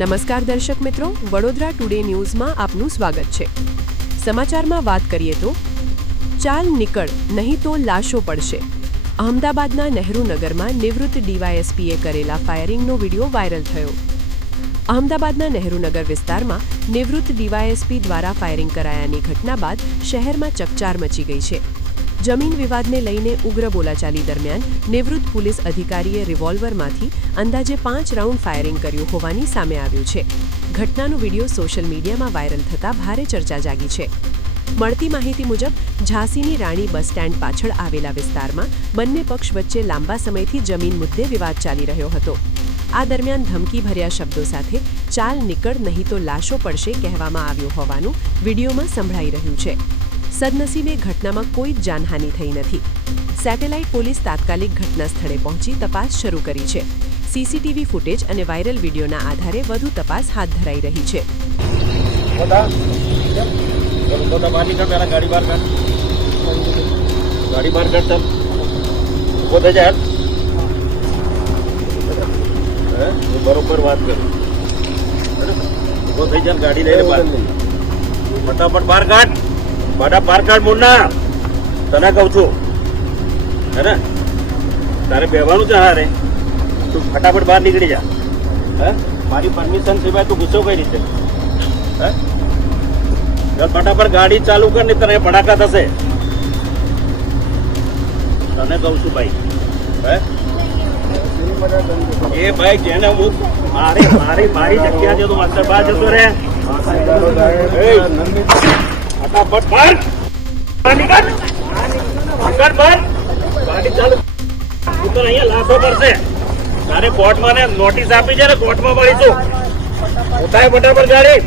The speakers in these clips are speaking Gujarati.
નમસ્કાર દર્શક મિત્રો, વડોદરા ટુડે ન્યૂઝમાં આપનું સ્વાગત છે। સમાચારમાં વાત કરીએ તો ચાલ નીકળ નહીં તો લાશો પડશે। અહમદાબાદના નહેરુ નગરમાં નિવૃત્ત ડીવાયએસપીએ કરેલા ફાયરિંગનો વિડીયો વાયરલ થયો। અહમદાબાદના નહેરુનગર વિસ્તારમાં નિવૃત્ત ડીવાયએસપી દ્વારા ફાયરિંગ કરાયાની ઘટના બાદ શહેરમાં ચકચાર મચી ગઈ છે। જમીન વિવાદને લઈને ઉગ્ર બોલાચાલી દરમિયાન નિવૃત્ત પોલીસ અધિકારીએ રિવોલ્વરમાંથી અંદાજે 5 રાઉન્ડ ફાયરિંગ કર્યું હોવાની સામે આવ્યું છે। ઘટનાનો વિડીયો સોશિયલ મીડિયામાં વાયરલ થતાં ભારે ચર્ચા જાગી છે। મળતી માહિતી મુજબ ઝાંસીની રાણી બસ સ્ટેન્ડ પાછળ આવેલા વિસ્તારમાં બંને પક્ષ વચ્ચે લાંબા સમયથી જમીન મુદ્દે વિવાદ ચાલી રહ્યો હતો। આ દરમિયાન ધમકીભર્યા શબ્દો સાથે ચાલ નીકળ નહીં તો લાશો પડશે કહેવામાં આવ્યું હોવાનું વિડીયોમાં સંભળાઈ રહ્યું છે। સદનસીબે ઘટનામાં કોઈ જ જાનહાનિ થઈ નથી। સેટેલાઇટ પોલીસ તાત્કાલિક ઘટના સ્થળે પહોંચી તપાસ શરૂ કરી છે। સીસીટીવી ફૂટેજ અને વાયરલ વિડીયોના આધારે વધુ તપાસ હાથ ધરાઈ રહી છે। બરોબર વાત કરું, ઉભો થઈ જા, ગાડી લઈને બહાર ફટાફટ બહાર કાઢ, બહાર કાઢ મુન્ના, તને કહું છું હે ને, તારે બેવાનું છે હારે, તું ફટાફટ બહાર નીકળી જા। હે મારી પરમિશન સિવાય તું ગુસ્સો કઈ રીતે? હે ચાલ ફટાફટ ગાડી ચાલુ કર, ને તને ભડાકા થશે, તને કહું છું ભાઈ। હે એ ભાઈ જેને હું મારી જગ્યા છે, તું માસ્ટર બહાર જતો રે, ફટાફટ બહાર નીકળ, ગાડી ચાલુ, તું તો અહીંયા લાશો પડશે। તારે કોર્ટમાં ને નોટિસ આપી છે ને, કોર્ટમાં મળીશું। ઉતાય ફટાફટ ગાડી,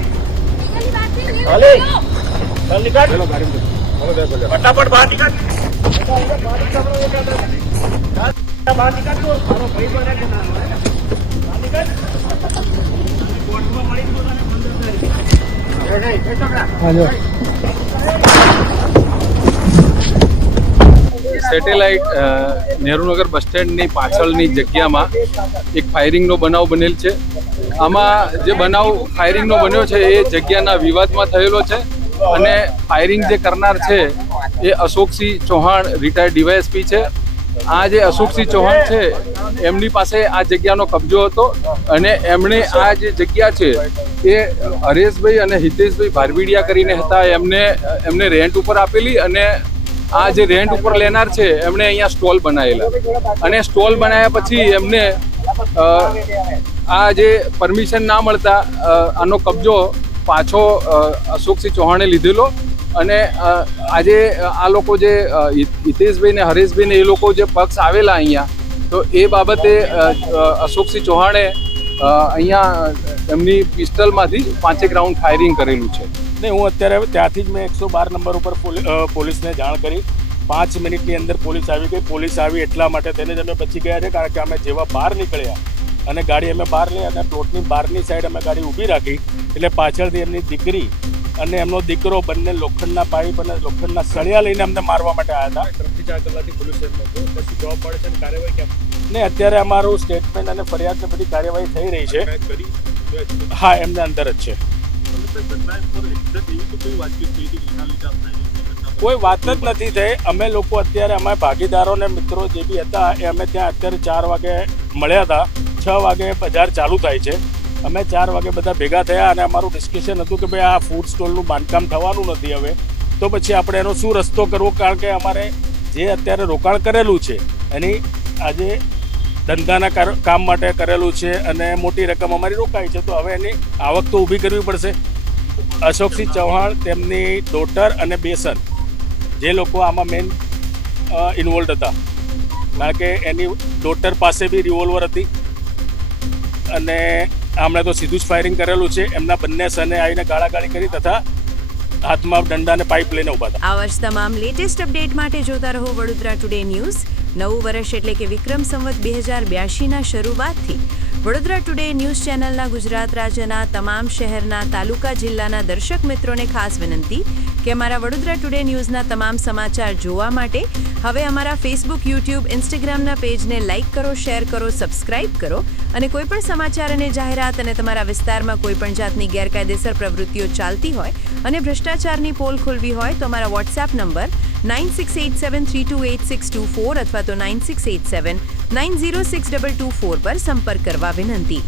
ચાલ નીકળ, ફટાફટ બહાર નીકળ, બહાર નીકળ, તું મારો ભાઈ બને કે ના બહાર નીકળ, કોર્ટમાં મળીશું તને 15 તારીખે। સેટેલાઇટ નહેરુનગર બસ સ્ટેન્ડની પાછળની જગ્યામાં એક ફાયરિંગનો બનાવ બનેલ છે। આમાં જે બનાવ ફાયરિંગનો બન્યો છે એ જગ્યાના વિવાદમાં થયેલો છે, અને ફાયરિંગ જે કરનાર છે એ અશોકસિંહ ચૌહાણ રિટાયર્ડ ડીવાયએસપી છે। આ જે અશોકસિંહ ચૌહાણ છે એમની પાસે આ જગ્યાનો કબજો હતો, અને એમણે આ જે જગ્યા છે એ હરેશભાઈ અને હિતેશભાઈ ભારવીડિયા કરીને હતા, એમને રેન્ટ ઉપર આપેલી, અને આ જે રેન્ટ ઉપર લેનાર છે એમણે અહીંયા સ્ટોલ બનાવેલા, અને સ્ટોલ બનાવ્યા પછી એમને આ જે પરમિશન ના મળતા આનો કબજો પાછો અશોકસિંહ ચૌહાણે લીધેલો, અને આજે આ લોકો જે હિતેશભાઈ ને હરેશભાઈ ને એ લોકો જે પક્ષ આવેલા અહીંયા, તો એ બાબતે અશોકસિંહ ચૌહાણે અહીંયા એમની પિસ્ટલમાંથી 5 રાઉન્ડ ફાયરિંગ કરેલું છે। નહીં, હું અત્યારે ત્યાંથી જ મેં 112 નંબર ઉપર પોલીસને જાણ કરી। 5 મિનિટની અંદર પોલીસ આવી ગઈ। પોલીસ આવી એટલા માટે તેને જ અમે બચી ગયા છે, કારણ કે અમે જેવા બહાર નીકળ્યા અને ગાડી અમે બહાર લઈ, અને પ્લોટની બહારની સાઈડ અમે ગાડી ઊભી રાખી, એટલે પાછળથી એમની દીકરી અને એમનો દીકરો બંને લોખંડના પાઇપ અને લોખંડના સળિયા લઈને અમને મારવા માટે આવ્યા હતા। 4 કલાકથી પોલીસ જોબ મળે છે, કાર્યવાહી કેમ નહીં? અત્યારે અમારું સ્ટેટમેન્ટ અને ફરિયાદની બધી કાર્યવાહી થઈ રહી છે। હા, એમને અંદર જ છે, કોઈ વાત જ નથી થઈ। અમે લોકો અત્યારે અમારા ભાગીદારો ને મિત્રો જે બી હતા એ અમે ત્યાં અત્યારે 4 વાગે મળ્યા હતા। 6 વાગે બજાર ચાલુ થાય છે, અમે 4 વાગે બધા ભેગા થયા, અને અમારું ડિસ્કશન હતું કે ભાઈ આ ફૂડ સ્ટોલનું બાંધકામ થવાનું નથી હવે, તો પછી આપણે એનો શું રસ્તો કરવો, કારણ કે અમારે જે અત્યારે રોકાણ કરેલું છે એની આજે ધંધાના કામ માટે કરેલું છે, અને મોટી રકમ અમારી રોકાઈ છે, તો હવે એની આવક તો ઊભી કરવી પડશે। અશોકસિંહ ચૌહાણ, તેમની ડોટર અને 2 સન, જે લોકો આમાં મેઇન ઇન્વોલ્વ હતા, કારણ કે એની ડોટર પાસે બી રિવોલ્વર હતી, અને આમણે તો સીધું જ ફાયરિંગ કરેલું છે। એમના બંને સને આવીને ગાળાગાળી કરી તથા હાથમાં દંડા અને પાઇપ લઈને ઊભા હતા। આવા જ તમામ લેટેસ્ટ અપડેટ માટે જોતા રહો વડોદરા ટુડે ન્યૂઝ। નવું વર્ષ એટલે કે વિક્રમ સંવત 2082ના શરૂઆતથી વડોદરા ટુડે ન્યૂઝ ચેનલના ગુજરાત રાજ્યના તમામ શહેરના, તાલુકા, જિલ્લાના દર્શક મિત્રોને ખાસ વિનંતી કે અમારા વડોદરા ટુડે ન્યૂઝના તમામ સમાચાર જોવા માટે હવે અમારા ફેસબુક, યુટ્યુબ, ઇન્સ્ટાગ્રામના પેજને લાઇક કરો, શેર કરો, સબસ્ક્રાઇબ કરો અને કોઈપણ સમાચાર અને જાહેરાત અને તમારા વિસ્તારમાં કોઈપણ જાતની ગેરકાયદેસર પ્રવૃત્તિઓ ચાલતી હોય અને ભ્રષ્ટાચારની પોલ ખોલવી હોય તો અમારા વોટ્સએપ નંબર 9687328624 અથવા તો 9687906224 પર સંપર્ક કરવા વિનંતી.